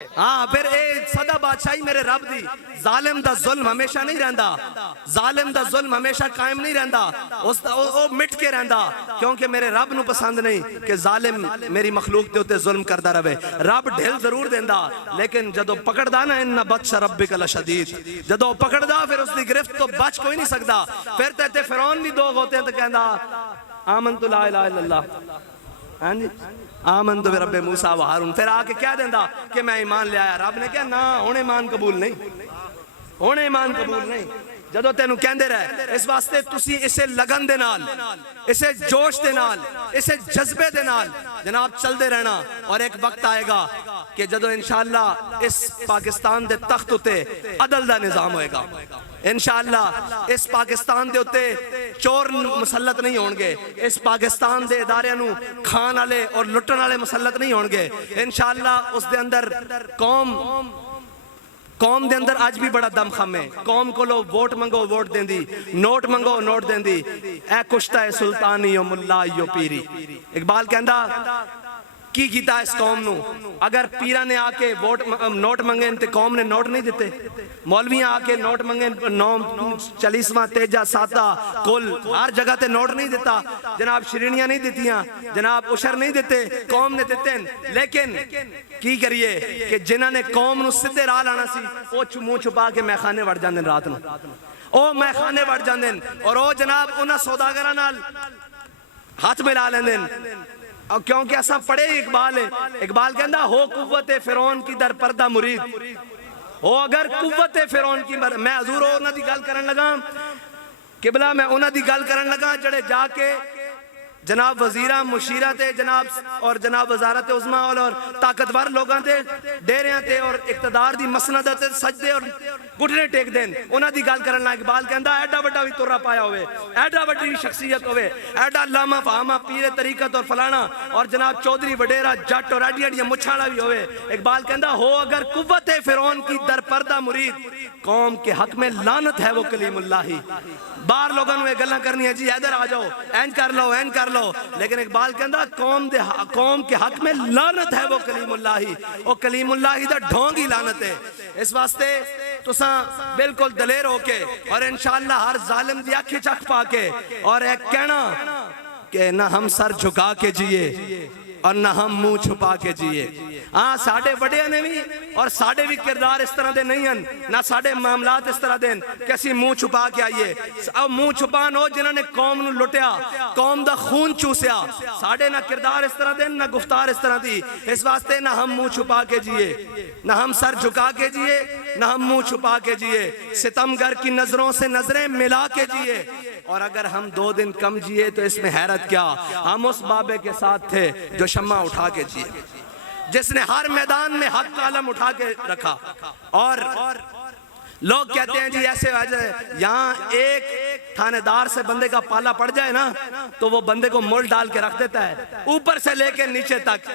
ہاں پھر اے سدا بادشاہی میرے رب دی ظالم دا ظلم ہمیشہ نہیں رہندا، ظالم دا ظلم ہمیشہ قائم نہیں رہندا، او مٹ کے رہندا، کیونکہ میرے رب نو پسند نہیں کہ ظالم میری مخلوق دے ہوتے ظلم کردہ رہے۔ رب ڈھل ضرور دیندہ لیکن جدو پکڑ دا نا انہا بطش ربک لشدید، جدو پکڑ دا پھر اس دی گرفت تو بچ کوئی نہیں سکتا۔ پھر تے فرعون بھی دوغ ہوتے ہیں تو کہندا آمنت لا الہ الا اللہ، آمنت برب موسیٰ و ہارون، پھر آکے کیا دیندہ کہ میں ایمان لے آیا۔ رب نے کہا نا ہونے ایمان قبول نہیں، ہونے ایمان قبول نہیں، جدو تینوں کہندے رہے۔ اس واسطے تسی اسے لگن دے نال، اسے جوش دے نال، اسے جذبے دے نال جناب چل دے رہنا، اور ایک وقت آئے گا کہ جدو انشاءاللہ اس پاکستان دے تخت ہوتے عدل دا نظام ہوئے گا، انشاءاللہ اس پاکستان دے ہوتے چور مسلط نہیں ہونگے، اس پاکستان دے ادارے نو کھان آلے اور لٹن آلے مسلط نہیں ہونگے، انشاءاللہ اس دے اندر قوم دے اندر آج بھی بڑا دم خم ہے۔ قوم کو لو ووٹ منگو ووٹ دیں دی، نوٹ منگو نوٹ دیں دی، اے کشتہ سلطانی و ملا یو پیری۔ اقبال کہندہ کی کیتا اس قوم نو، اگر پیرہ نے آکے نوٹ منگیں تے قوم نے نوٹ نہیں دیتے، مولویاں آکے نوٹ منگیں 40واں تیجہ ساتہ کل ہر جگہ تے نوٹ نہیں دیتا، جناب شرینیاں نہیں دیتیاں، جناب عشر نہیں دیتے، قوم نے دیتے ہیں۔ لیکن کی کریے کہ جنہاں نے قوم نو سدھے راہ لانا سی وہ منہ چھپا کے میخانے وڑ جاندیں رات نو، او میخانے وڑ جاندیں، اور او جناب انہاں سوداگراں نال ہاتھ ملا لیندیں، کیونکہ ایسا پڑھے اقبال ہے۔ اقبال کہندہ ہو قوت فرعون کی در پردہ مرید، ہو اگر قوت فرعون کی میں حضور انہاں دی گل کرن لگا قبلہ، میں انہاں دی گل کرن لگا جڑے جا کے جناب وزیرہ مشیرہ تے جناب اور جناب وزارت عظمیٰ اور طاقتور لوگاں تے ڈیریاں تے اور اقتدار دی مسندہ تے سجدے اور گھٹنے ٹیک دیں، انہاں دی گل کرنا۔ اقبال کہندہ ایڈا بڑا بھی ترہ پایا ہوئے، ایڈا بڑی شخصیت ہوئے، ایڈا لاما فہامہ پیر طریقت اور فلانا اور جناب چودھری وڈیرہ جٹ اور ایڈی ایڈی مچھاڑا بھی ہوئے۔ اقبال کہندہ ہو اگر قوت فرعون کی در پردہ مرید، قوم کے حق میں لعنت ہے وہ کلیم اللہ ہی۔ بار لوگوں نے گلہ کرنی ہے جی ادھر آ جاؤ این کر لو این کر لو، لیکن اقبال کہندہ قوم کے حق میں لعنت ہے وہ کلیم اللہ ہی، وہ کلیم اللہ ہی دا ڈھونگی لعنت ہے۔ اس واسطے تساں بالکل دلیر ہو کے اور انشاءاللہ ہر ظالم دی آنکھیں چکھ پا کے اور ایک کہنا کہ نہ ہم سر جھکا کے جیے اور نہ ہم منہ چھپا کے جیے۔ ہاں ساڑھے بڑے نے بھی اور ساڑھے بھی کردار اس طرح دے نہیں ہیں، نہ ساڑھے معاملات اس طرح دیں کیسی منہ چھپا کے آئیے۔ اب منہ چھپان ہو جنہوں نے قوم نو لٹیا، قوم دا خون چوسیا، ساڑھے نہ کردار اس طرح دیں نہ گفتار اس طرح دی۔ اس واسطے نہ ہم منہ چھپا کے جیے، نہ ہم سر جھکا کے جیے، نہ ہم منہ چھپا کے جیے، ستمگر کی نظروں سے نظریں ملا کے جیے، اور اگر ہم 2 دن کم جیے تو اس میں حیرت کیا، ہم اس بابے کے ساتھ تھے جو شمع اٹھا کے جیے، جس نے ہر میدان میں حق کا علم اٹھا کے رکھا۔ اور لوگ کہتے ہیں جی ایسے یہاں ایک تھانے دار سے بندے کا پالا پڑ جائے نا تو وہ بندے کو مول ڈال کے رکھ دیتا ہے اوپر سے لے کے نیچے تک۔